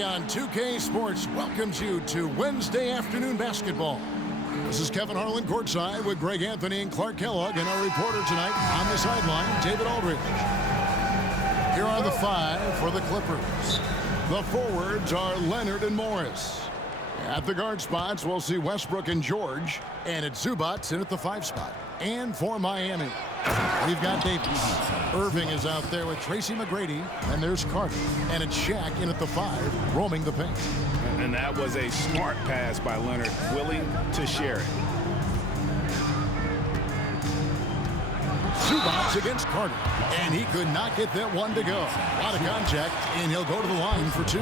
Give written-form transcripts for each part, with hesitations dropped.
Everybody on 2K Sports welcomes you to Wednesday afternoon basketball. This is Kevin Harlan courtside with Greg Anthony and Clark Kellogg, and our reporter tonight on the sideline, David Aldridge. Here are the five for the Clippers. The forwards are Leonard and Morris. At the guard spots, we'll see Westbrook and George, and it's Zubac in at the 5 spot. And for Miami, we've got Davis. Irving is out there with Tracy McGrady, and there's Carter. And it's Shaq in at the 5, roaming the paint. And that was a smart pass by Leonard, willing to share it. Zubac against Carter, and he could not get that one to go. A lot of contact, and he'll go to the line for 2.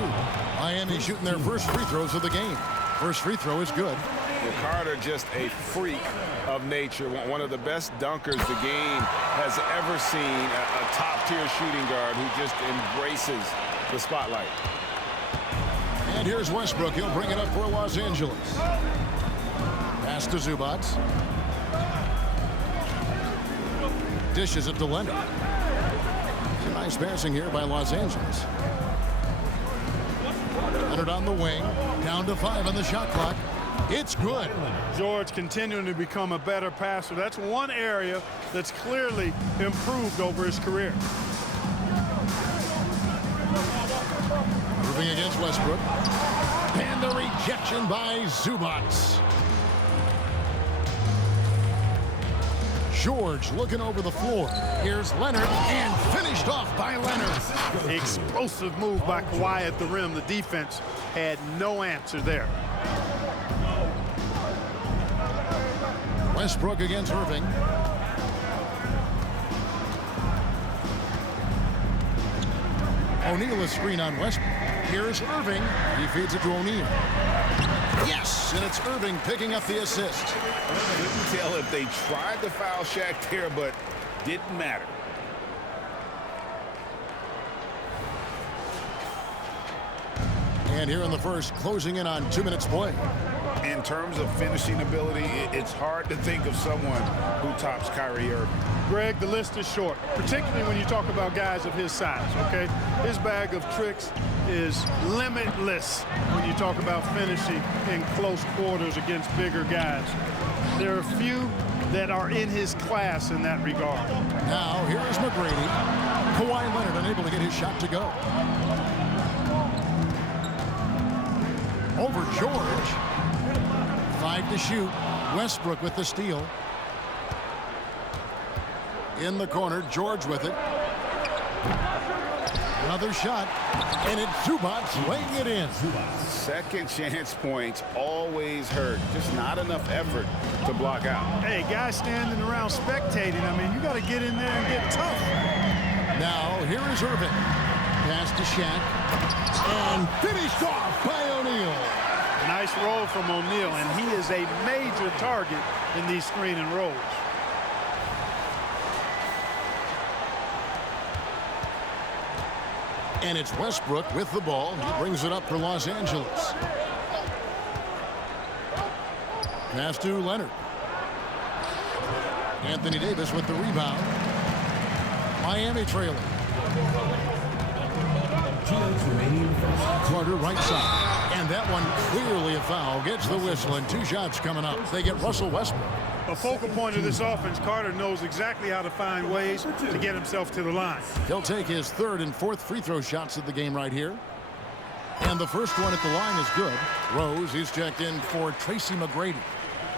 Miami shooting their first free throws of the game. First free throw is good. Well, Carter, just a freak of nature, one of the best dunkers the game has ever seen, a top-tier shooting guard who just embraces the spotlight. And here's Westbrook. He'll bring it up for Los Angeles. Pass to Zubac. Dishes it to Leonard. Nice passing here by Los Angeles. Leonard on the wing. Down to 5 on the shot clock. It's good. George continuing to become a better passer. That's one area that's clearly improved over his career. Moving against Westbrook. And the rejection by Zubac. George looking over the floor. Here's Leonard, and finished off by Leonard. Explosive move by Kawhi at the rim. The defense had no answer there. Westbrook against Irving. O'Neal is screen on Westbrook. Here's Irving. He feeds it to O'Neal. Yes, and it's Irving picking up the assist. I couldn't tell if they tried to foul Shaq there, but didn't matter. And here in the first, closing in on 2 minutes play. In terms of finishing ability, it's hard to think of someone who tops Kyrie Irving. Greg, the list is short, particularly when you talk about guys of his size, okay? His bag of tricks is limitless when you talk about finishing in close quarters against bigger guys. There are few that are in his class in that regard. Now, here is McGrady. Kawhi Leonard unable to get his shot to go. Over George. 5 to shoot. Westbrook with the steal. In the corner, George with it. Another shot, and it's Zubac laying it in. Second chance points always hurt. Just not enough effort to block out. Hey, guys standing around spectating, I mean, you got to get in there and get tough. Now, here is Irving. Pass to Shaq. And finished off by O'Neal. Nice roll from O'Neal, and he is a major target in these screen and rolls. And it's Westbrook with the ball. He brings it up for Los Angeles. Pass to Leonard. Anthony Davis with the rebound. Miami trailing. Carter right side. And that one clearly a foul. Gets the whistle, and 2 shots coming up. They get Russell Westbrook. A focal point of this offense, Carter knows exactly how to find ways to get himself to the line. He'll take his 3rd and 4th free throw shots of the game right here. And the first one at the line is good. Rose, he's checked in for Tracy McGrady.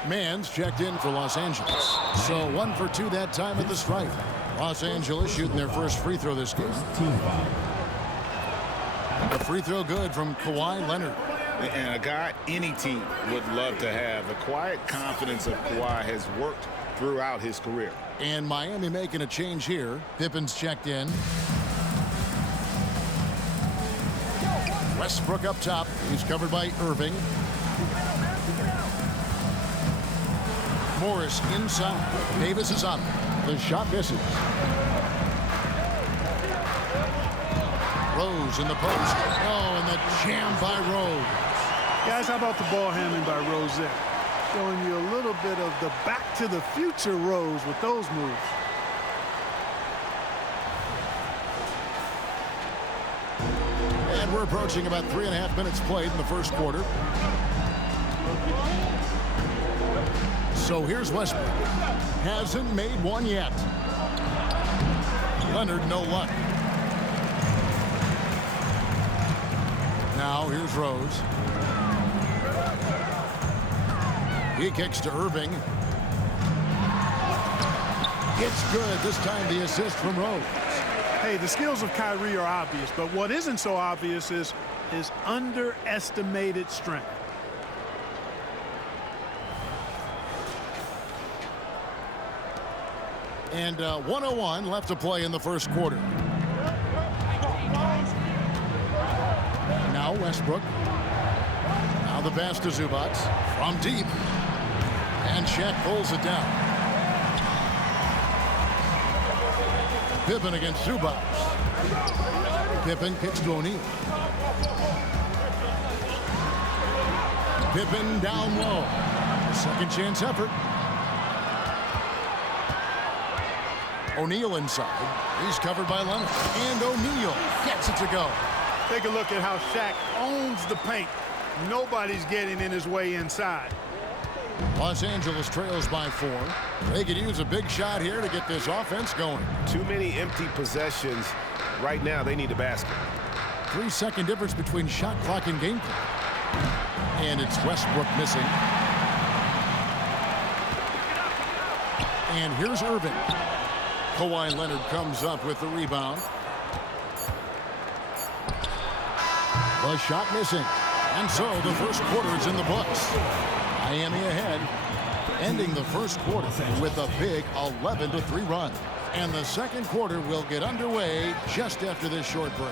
Mann's checked in for Los Angeles. So 1 for 2 that time at the stripe. Los Angeles shooting their first free throw this game. A free throw good from Kawhi Leonard. And a guy any team would love to have. The quiet confidence of Kawhi has worked throughout his career. And Miami making a change here. Pippen's checked in. Westbrook up top. He's covered by Irving. Morris inside. Davis is on. The shot misses. Rose in the post. Oh, and the jam by Rose. Guys, how about the ball handling by Rose there? Showing you a little bit of the back to the future Rose with those moves. And we're approaching about 3.5 minutes played in the first quarter. So here's Westbrook. Hasn't made one yet. Leonard, no luck. Now here's Rose. He kicks to Irving. It's good. This time the assist from Rose. Hey, the skills of Kyrie are obvious, but what isn't so obvious is his underestimated strength. And 1:01 left to play in the first quarter. Now Westbrook. Now the pass to Zubac from deep. And Shaq pulls it down. Pippen against Zubac. Pippen kicks to O'Neal. Pippen down low. Second chance effort. O'Neal inside. He's covered by Leonard. And O'Neal gets it to go. Take a look at how Shaq owns the paint. Nobody's getting in his way inside. Los Angeles trails by 4. They could use a big shot here to get this offense going. Too many empty possessions. Right now, they need a basket. 3-second difference between shot clock and game clock. And it's Westbrook missing. And here's Irving. Kawhi Leonard comes up with the rebound. The shot missing. And so the first quarter is in the books. Miami ahead, ending the first quarter with a big 11-3 run. And the second quarter will get underway just after this short break.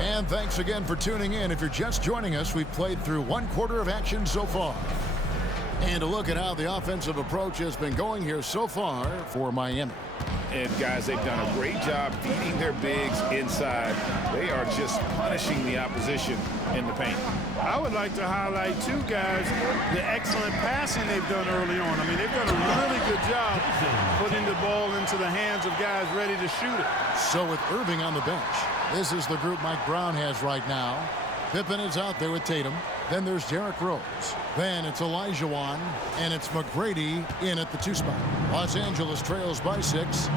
And thanks again for tuning in. If you're just joining us, we've played through one quarter of action so far. And a look at how the offensive approach has been going here so far for Miami. And guys, they've done a great job feeding their bigs inside. They are just punishing the opposition in the paint. I would like to highlight, too, guys, the excellent passing they've done early on. I mean, they've done a really good job putting the ball into the hands of guys ready to shoot it. So with Irving on the bench, this is the group Mike Brown has right now. Pippen is out there with Tatum. Then there's Derrick Rose. Then it's Olajuwon. And it's McGrady in at the 2 spot. Los Angeles trails by 6.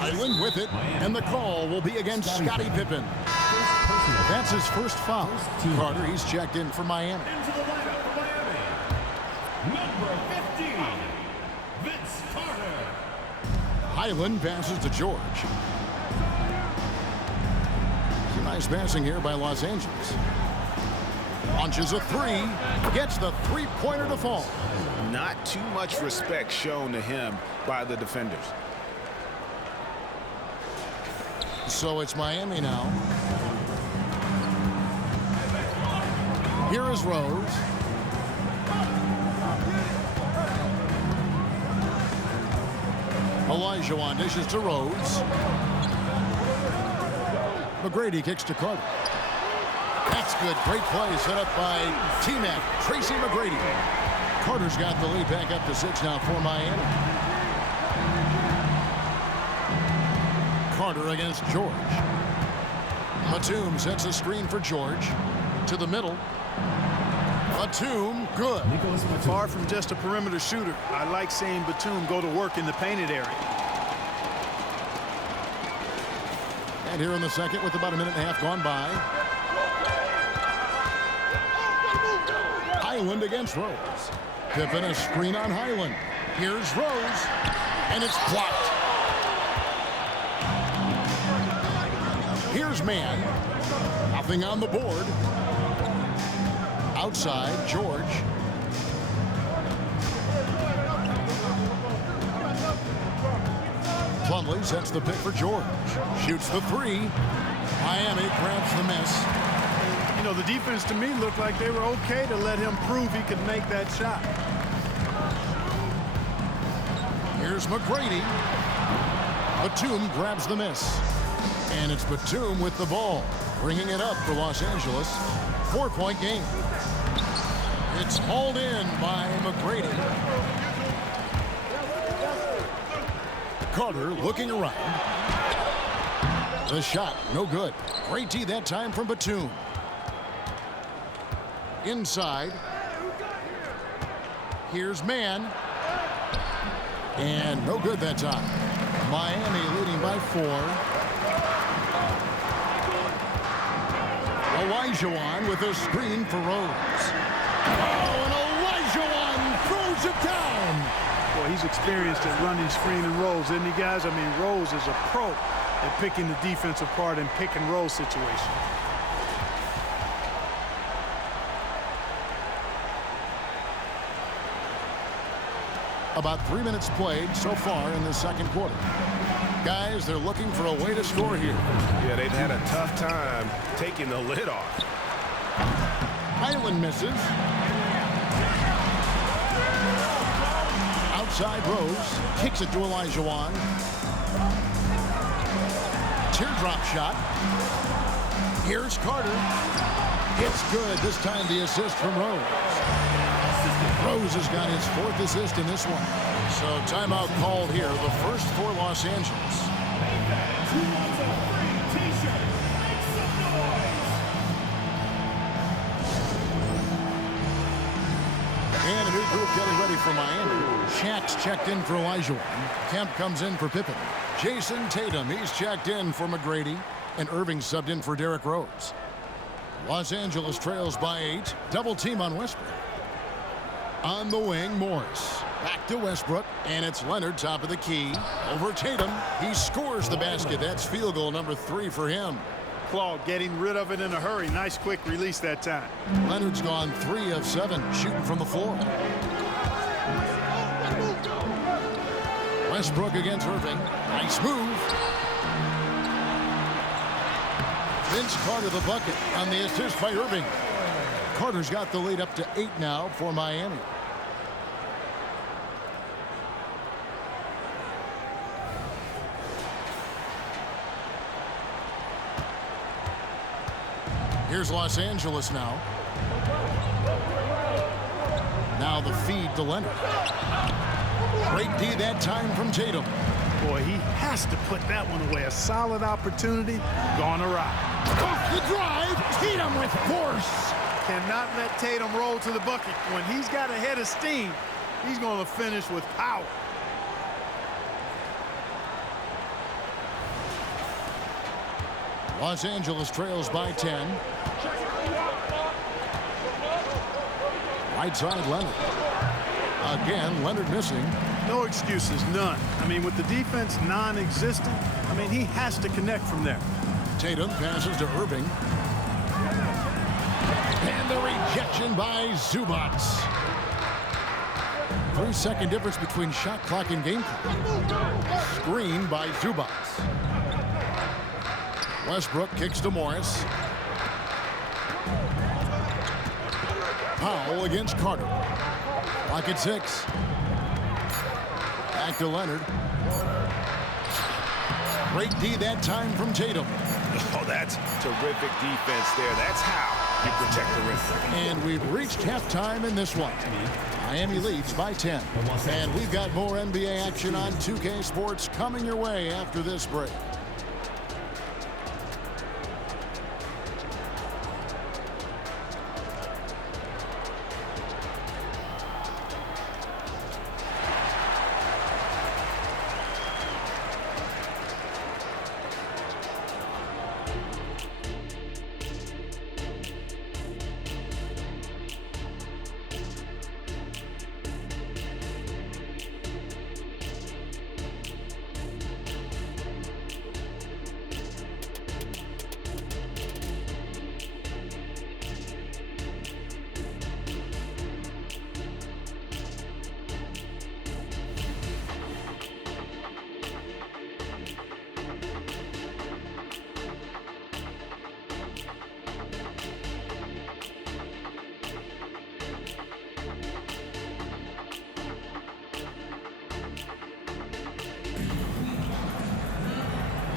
Highland with it. And the call will be against Scottie Pippen. That's his first foul. Carter, he's checked in for Miami. Into the lineup for Miami, number 15, Vince Carter. Highland passes to George. Some nice passing here by Los Angeles. Launches a 3. Gets the three-pointer to fall. Not too much respect shown to him by the defenders. So it's Miami now. Here is Rose. Olajuwon dishes to Rose. McGrady kicks to Carter. That's good. Great play set up by T-Mac, Tracy McGrady. Carter's got the lead back up to 6 now for Miami. Carter against George. Batum sets a screen for George. To the middle. Batum, good. Far from just a perimeter shooter, I like seeing Batum go to work in the painted area. And here in the second with about a minute and a half gone by. Highland against Rose. Pippen a screen on Highland. Here's Rose. And it's blocked. Here's Mann. Nothing on the board. Outside, George. Plumlee sets the pick for George. Shoots the 3. Miami grabs the miss. You know, the defense to me looked like they were okay to let him prove he could make that shot. Here's McGrady. Batum grabs the miss. And it's Batum with the ball, bringing it up for Los Angeles. 4-point game. It's hauled in by McGrady. Carter looking around. The shot, no good. Great D that time from Batum. Inside. Here's Mann. And no good that time. Miami leading by 4. Olajuwon with a screen for Rose. Oh, and Olajuwon throws it down. Boy, he's experienced at running screen and rolls, isn't he, guys? I mean, Rose is a pro at picking the defense apart in pick and roll situation. About 3 minutes played so far in the second quarter. Guys, they're looking for a way to score here. Yeah, they've had a tough time taking the lid off. Highland misses. Outside Rose. Kicks it to Olajuwon. Teardrop shot. Here's Carter. It's good. This time the assist from Rose. Rose has got his 4th assist in this one. So timeout called here, the first for Los Angeles. And a new group getting ready for Miami. Shaq's checked in for Olajuwon. Kemp comes in for Pippen. Jason Tatum, he's checked in for McGrady. And Irving subbed in for Derrick Rose. Los Angeles trails by 8. Double team on Westbrook. On the wing, Morris. Back to Westbrook, and it's Leonard, top of the key. Over Tatum. He scores the basket. That's field goal number 3 for him. Claude getting rid of it in a hurry. Nice quick release that time. Leonard's gone 3 of 7, shooting from the floor. Westbrook against Irving. Nice move. Vince Carter the bucket on the assist by Irving. Carter's got the lead up to 8 now for Miami. Here's Los Angeles now. Now the feed to Leonard. Great D that time from Tatum. Boy, he has to put that one away. A solid opportunity gone awry. Off the drive. Tatum with force. Cannot let Tatum roll to the bucket. When he's got a head of steam, he's going to finish with power. Los Angeles trails by 10. Right side, Leonard. Again, Leonard missing. No excuses, none. I mean, with the defense non-existent, I mean, he has to connect from there. Tatum passes to Irving. And the rejection by Zubac. 3-second difference between shot clock and game clock. Screen by Zubac. Westbrook kicks to Morris. Powell against Carter. Clock at 6. Back to Leonard. Great D that time from Tatum. Oh, that's terrific defense there. That's how you protect the rim. And we've reached halftime in this one. Miami leads by 10. And we've got more NBA action on 2K Sports coming your way after this break.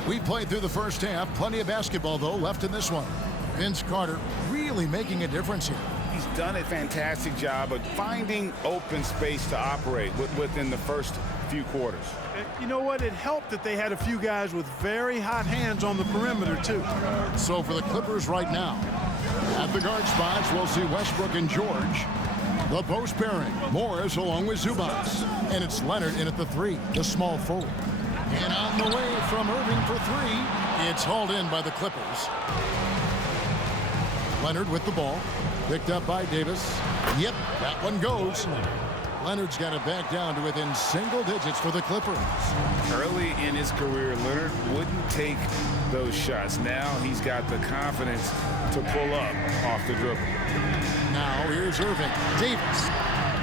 We played through the first half. Plenty of basketball, though, left in this one. Vince Carter really making a difference here. He's done a fantastic job of finding open space to operate within the first few quarters. You know what? It helped that they had a few guys with very hot hands on the perimeter, too. So for the Clippers right now, at the guard spots, we'll see Westbrook and George. The post pairing, Morris along with Zubats. And it's Leonard in at the 3, the small forward. And on the way from Irving for 3, it's hauled in by the Clippers. Leonard with the ball, picked up by Davis. Yep, that one goes. Leonard's got it back down to within single digits for the Clippers. Early in his career, Leonard wouldn't take those shots. Now he's got the confidence to pull up off the dribble. Now here's Irving. Davis.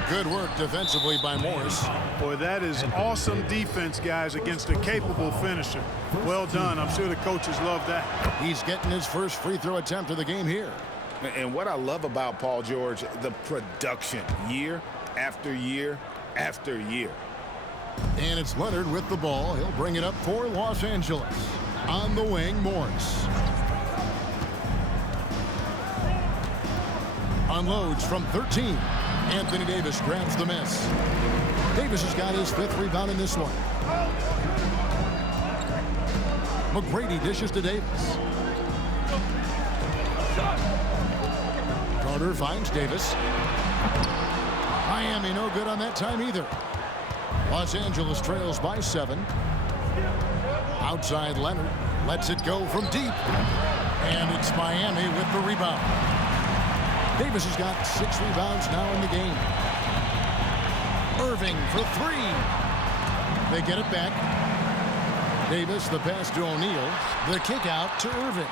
Good work defensively by Morris. Boy, that is awesome defense, guys, against a capable finisher. Well done. I'm sure the coaches love that. He's getting his first free throw attempt of the game here. And what I love about Paul George, the production, year after year after year. And it's Leonard with the ball. He'll bring it up for Los Angeles. On the wing, Morris. Unloads from 13. Anthony Davis grabs the miss. Davis has got his 5th rebound in this one. McGrady dishes to Davis. Carter finds Davis. Miami no good on that time either. Los Angeles trails by 7. Outside Leonard lets it go from deep. And it's Miami with the rebound. Davis has got 6 rebounds now in the game. Irving for 3. They get it back. Davis, the pass to O'Neal. The kick out to Irving.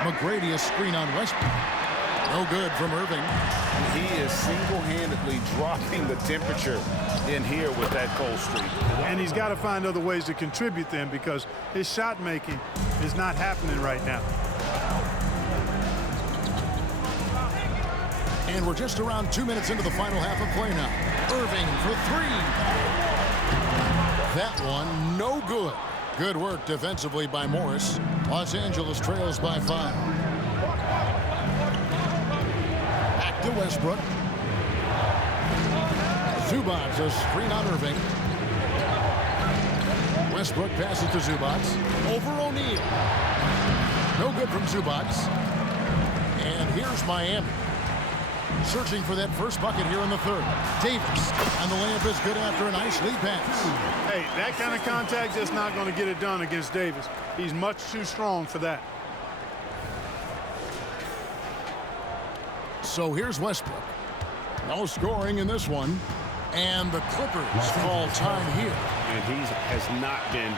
McGrady, a screen on Westbrook. No good from Irving. He is single-handedly dropping the temperature in here with that cold streak. And he's got to find other ways to contribute then, because his shot making is not happening right now. And we're just around 2 minutes into the final half of play now. Irving for 3. That one no good. Good work defensively by Morris. Los Angeles trails by 5. Back to Westbrook. Zubats a screen on Irving. Westbrook passes to Zubats. Over O'Neal. No good from Zubats. And here's Miami. Searching for that first bucket here in the 3rd. Davis. And the layup is good after a nice lead pass. Hey, that kind of contact just not going to get it done against Davis. He's much too strong for that. So here's Westbrook. No scoring in this one. And the Clippers call time here. And he has not been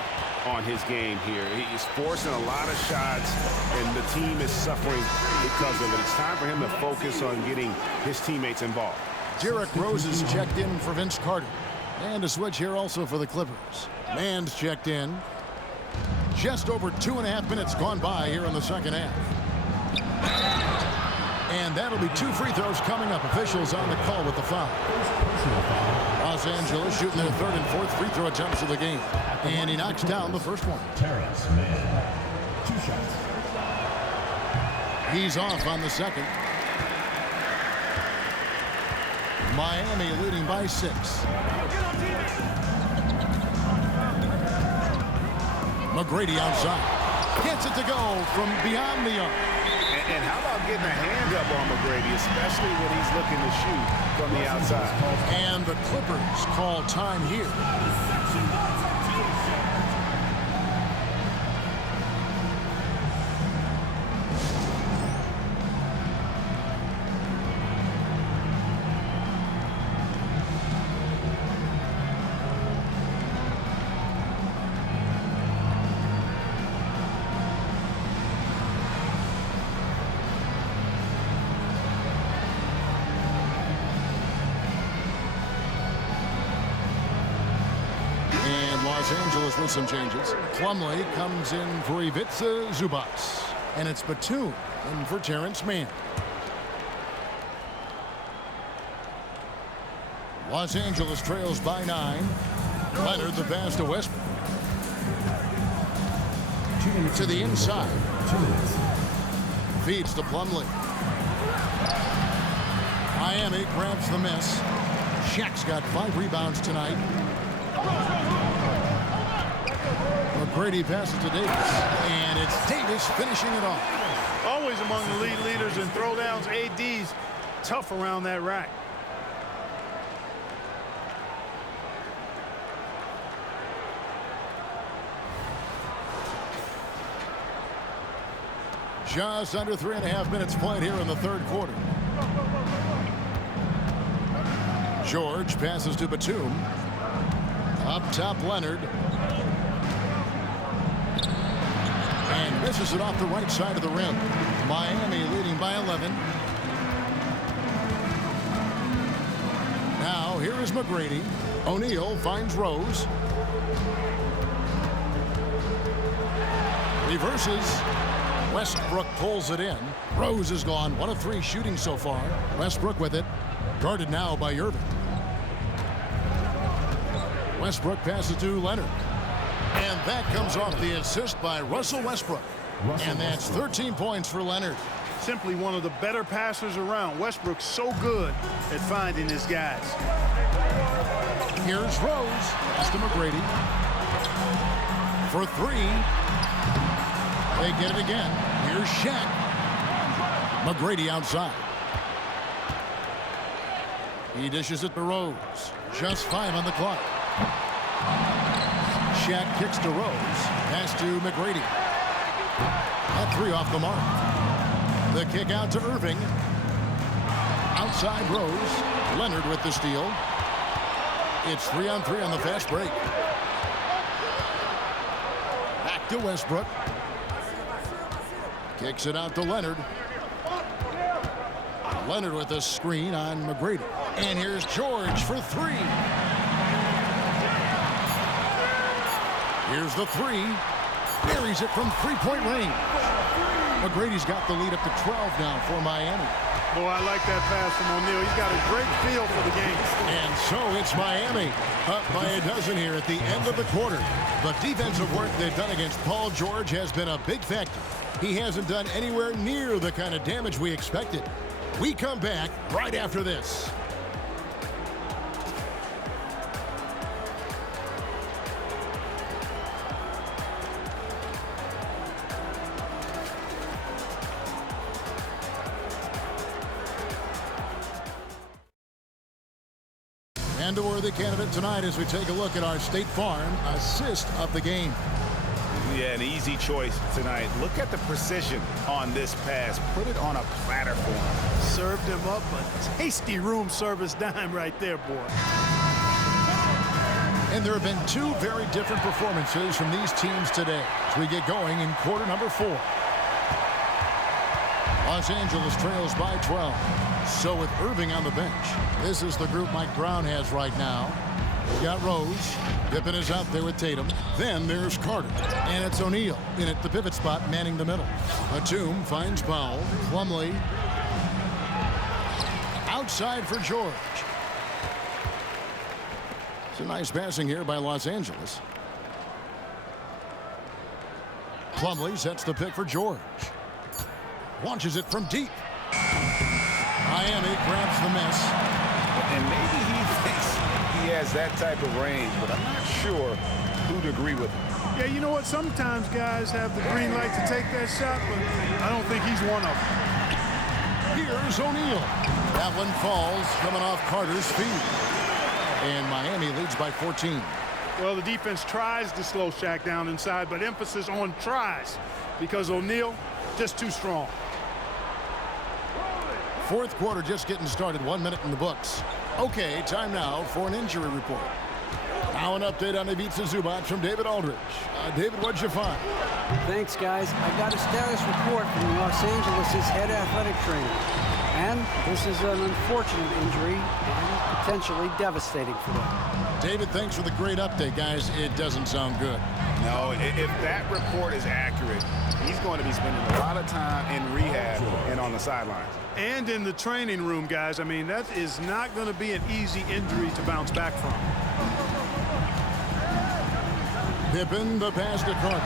on his game here. He's forcing a lot of shots, and the team is suffering because of it. It's time for him to focus on getting his teammates involved. Derrick Rose is checked in for Vince Carter. And a switch here also for the Clippers. Mann's checked in. Just over 2.5 minutes gone by here in the second half. And that'll be 2 free throws coming up. Officials on the call with the foul. Los Angeles shooting their 3rd and 4th free throw attempts of the game. And he knocks down the first one. Terrence Mann. 2 shots. He's off on the second. Miami leading by 6. McGrady outside. Gets it to go from beyond the arc. And how about getting a hand up on McGrady, especially when he's looking to shoot from the outside. And the Clippers call time here. Los Angeles with some changes. Plumlee comes in for Ivica Zubats. And it's Batum in for Terrence Mann. Los Angeles trails by 9. Leonard the pass to Westbrook. To the inside. 2 minutes. Feeds to Plumlee. Miami grabs the miss. Shaq's got 5 rebounds tonight. McGrady passes to Davis. And it's Davis finishing it off. Always among the lead leaders in throwdowns. AD's tough around that rack. Just under 3.5 minutes played here in the third quarter. George passes to Batum. Up top, Leonard. And misses it off the right side of the rim. Miami leading by 11. Now, here is McGrady. O'Neal finds Rose. Reverses. Westbrook pulls it in. Rose is gone. 1 of 3 shooting so far. Westbrook with it. Guarded now by Irving. Westbrook passes to Leonard. And that comes off the assist by Russell Westbrook. And that's 13 points for Leonard. Simply one of the better passers around. Westbrook's so good at finding his guys. Here's Rose. Pass to McGrady. For 3. They get it again. Here's Shaq. McGrady outside. He dishes it to Rose. Just 5 on the clock. Shaq kicks to Rose. Pass to McGrady. That 3 off the mark. The kick out to Irving. Outside Rose. Leonard with the steal. It's 3-on-3 on the fast break. Back to Westbrook. Kicks it out to Leonard. Leonard with a screen on McGrady. And here's George for 3. Here's the 3. Buries it from 3-point range. McGrady's got the lead up to 12 now for Miami. Boy, I like that pass from O'Neal. He's got a great feel for the game. And so it's Miami up by a dozen here at the end of the quarter. The defensive work they've done against Paul George has been a big factor. He hasn't done anywhere near the kind of damage we expected. We come back right after this. And a worthy candidate tonight as we take a look at our State Farm assist of the game. Yeah, an easy choice tonight. Look at the precision on this pass. Put it on a platter for him. Served him up a tasty room service dime right there, boy. And there have been 2 very different performances from these teams today as we get going in quarter number 4. Los Angeles trails by 12. So with Irving on the bench, this is the group Mike Brown has right now. We got Rose. Pippen is out there with Tatum. Then there's Carter. And it's O'Neal in at the pivot spot, manning the middle. Batum finds Powell. Plumlee. Outside for George. It's a nice passing here by Los Angeles. Plumlee sets the pick for George. Launches it from deep. Miami grabs the miss. And maybe he thinks he has that type of range, but I'm not sure who'd agree with him. Yeah, you know what? Sometimes guys have the green light to take that shot, but I don't think he's one of them. Here's O'Neal. That one falls, coming off Carter's feet. And Miami leads by 14. Well, the defense tries to slow Shaq down inside, but emphasis on tries because O'Neal just too strong. Fourth quarter just getting started. 1 minute in the books. Okay, time now for an injury report. Now an update on Ivica Zubac from David Aldridge. David, what'd you find? Thanks, guys. I got a status report from Los Angeles' head athletic trainer. And this is an unfortunate injury and potentially devastating for them. David, thanks for the great update, guys. It doesn't sound good. No, if that report is accurate, he's going to be spending a lot of time in rehab and on the sidelines. And in the training room, guys. I mean, that is not going to be an easy injury to bounce back from. Pippen, the pass to Carter.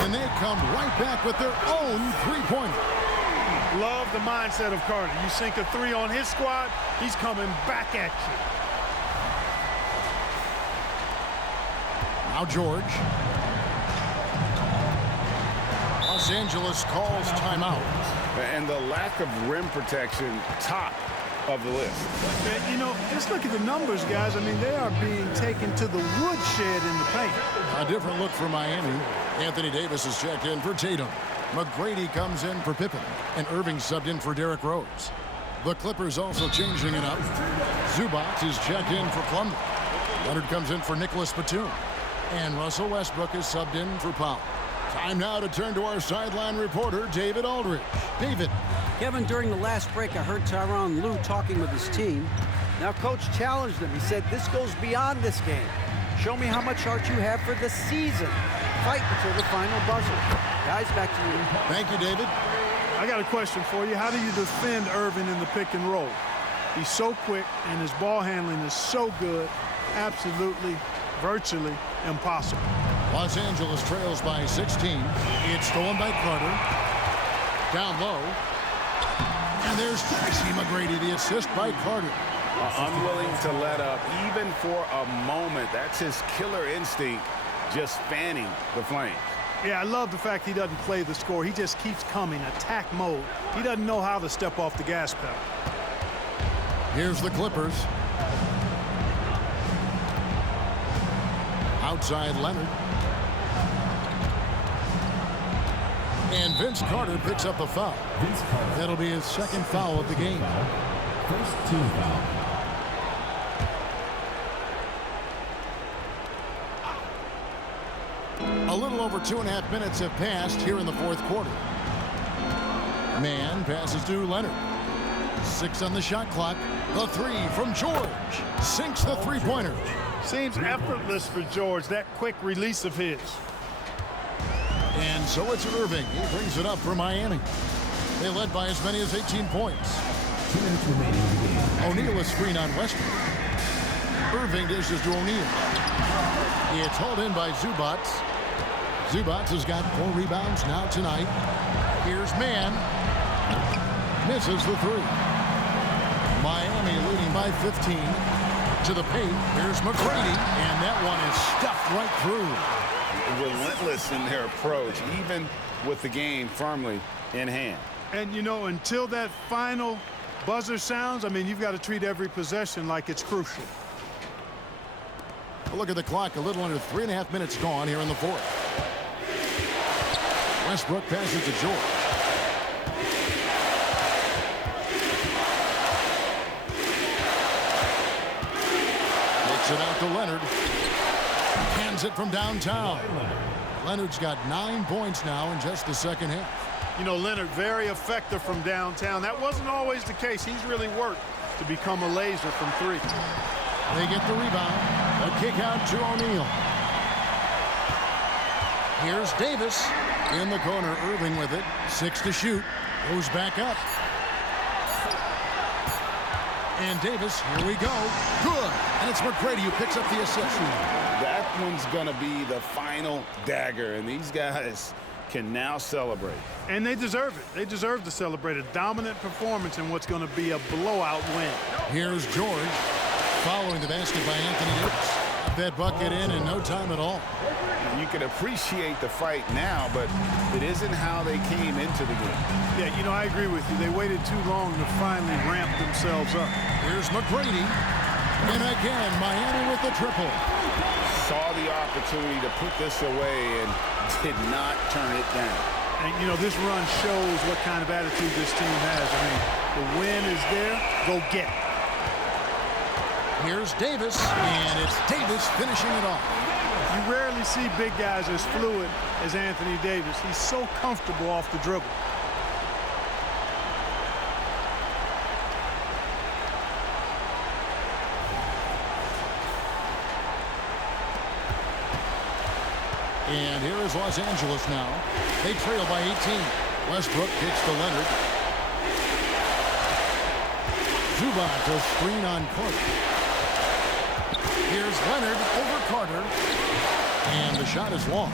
And they come right back with their own three-pointer. Love the mindset of Carter. You sink a three on his squad, he's coming back at you. Now George. Los Angeles calls timeout. And the lack of rim protection, top of the list. And, you know, just look at the numbers, guys. I mean, they are being taken to the woodshed in the paint. A different look for Miami. Anthony Davis is checked in for Tatum. McGrady comes in for Pippen. And Irving subbed in for Derrick Rose. The Clippers also changing it up. Zubac is checked in for Plumlee. Leonard comes in for Nicholas Batum. And Russell Westbrook is subbed in for Powell. Time now to turn to our sideline reporter, David Aldridge. David. Kevin, during the last break, I heard Tyronn Lue talking with his team. Now, Coach challenged him. He said, this goes beyond this game. Show me how much heart you have for the season. Fight until the final buzzer. Guys, back to you. Thank you, David. I got a question for you. How do you defend Irving in the pick and roll? He's so quick, and his ball handling is so good. Absolutely, virtually impossible. Los Angeles trails by 16. It's stolen by Carter. Down low. And there's Tracy McGrady, the assist by Carter. Unwilling to let up even for a moment. That's his killer instinct, just fanning the flames. Yeah, I love the fact he doesn't play the score. He just keeps coming, attack mode. He doesn't know how to step off the gas pedal. Here's the Clippers. Outside Leonard. And Vince Carter picks up a foul. That'll be his second foul of the game. First team foul. A little over 2.5 minutes have passed here in the fourth quarter. Man passes to Leonard. 6 on the shot clock. The three from George. Sinks the three-pointer. Seems effortless for George, that quick release of his. And so it's Irving. He brings it up for Miami. They led by as many as 18 points. 2 minutes remaining in the game. O'Neal is screen on Westbrook. Irving dishes to O'Neal. It's hauled in by Zubac. Zubac has got 4 rebounds now tonight. Here's Mann. Misses the three. Miami leading by 15. To the paint. Here's McGrady. And that one is stuffed right through. Relentless in their approach, even with the game firmly in hand. And, you know, until that final buzzer sounds, I mean, you've got to treat every possession like it's crucial. Look at the clock. A little under 3.5 minutes gone here in the fourth. Westbrook passes to George. Takes it out to Leonard. Hands it from downtown. Leonard's got 9 points now in just the second half. You know, Leonard, very effective from downtown. That wasn't always the case. He's really worked to become a laser from three. They get the rebound. A kick out to O'Neal. Here's Davis in the corner. Irving with it. 6 to shoot. Goes back up. And Davis, here we go. Good. And it's McGrady who picks up the assist. That one's going to be the final dagger, and these guys can now celebrate. And they deserve it. They deserve to celebrate a dominant performance in what's going to be a blowout win. Here's George following the basket by Anthony Davis. Got that bucket in no time at all. You can appreciate the fight now, but it isn't how they came into the game. Yeah, you know, I agree with you. They waited too long to finally ramp themselves up. Here's McGrady. And again, Miami with the triple. Saw the opportunity to put this away and did not turn it down. And, you know, this run shows what kind of attitude this team has. I mean, the win is there. Go get it. Here's Davis, and it's Davis finishing it off. You rarely see big guys as fluid as Anthony Davis. He's so comfortable off the dribble. And here is Los Angeles now. They trail by 18. Westbrook kicks to Leonard. Zubac will screen on Carter. Here's Leonard over Carter. And the shot is long.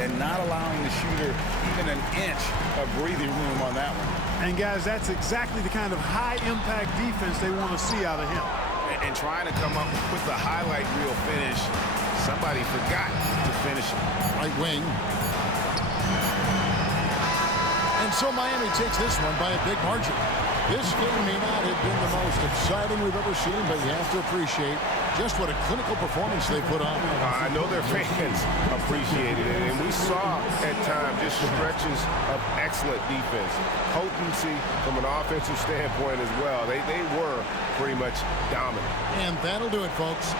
and not allowing the shooter even an inch of breathing room on that one. And guys, that's exactly the kind of high-impact defense they want to see out of him. And trying to come up with the highlight reel finish, somebody forgot to finish it. Right wing. And so Miami takes this one by a big margin. This game may not have been the most exciting we've ever seen, but you have to appreciate just what a clinical performance they put on. I know their fans appreciated it, and we saw at times just stretches of excellent defense. Potency from an offensive standpoint as well. They were pretty much dominant. And that'll do it, folks.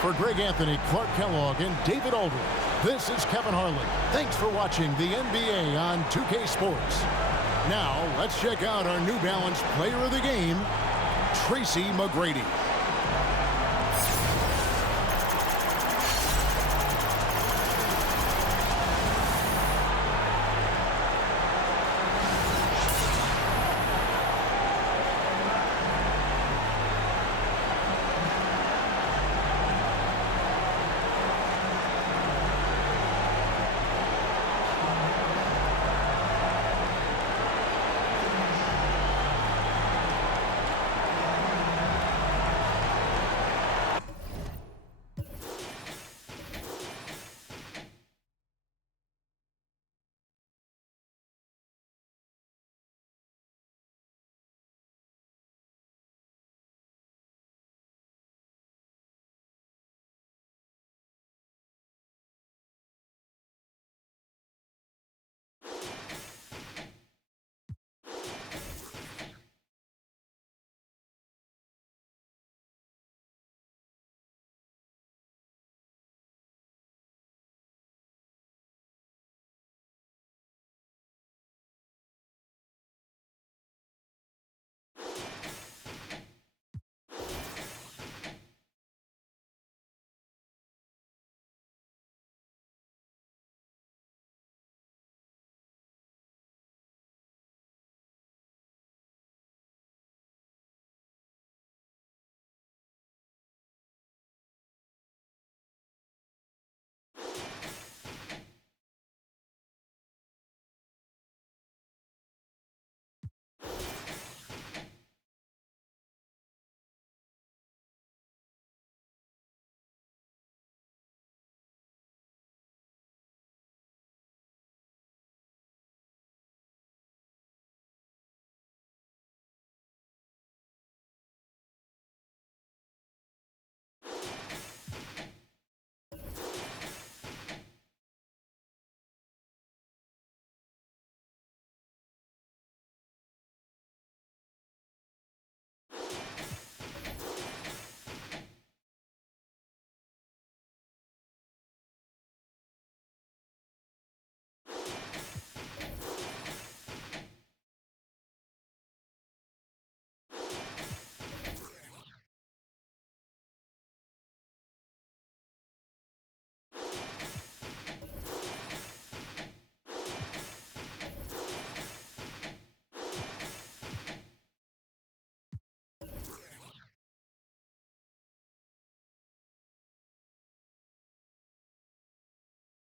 For Greg Anthony, Clark Kellogg, and David Aldridge, this is Kevin Harlan. Thanks for watching the NBA on 2K Sports. Now, let's check out our New Balance Player of the Game, Tracy McGrady.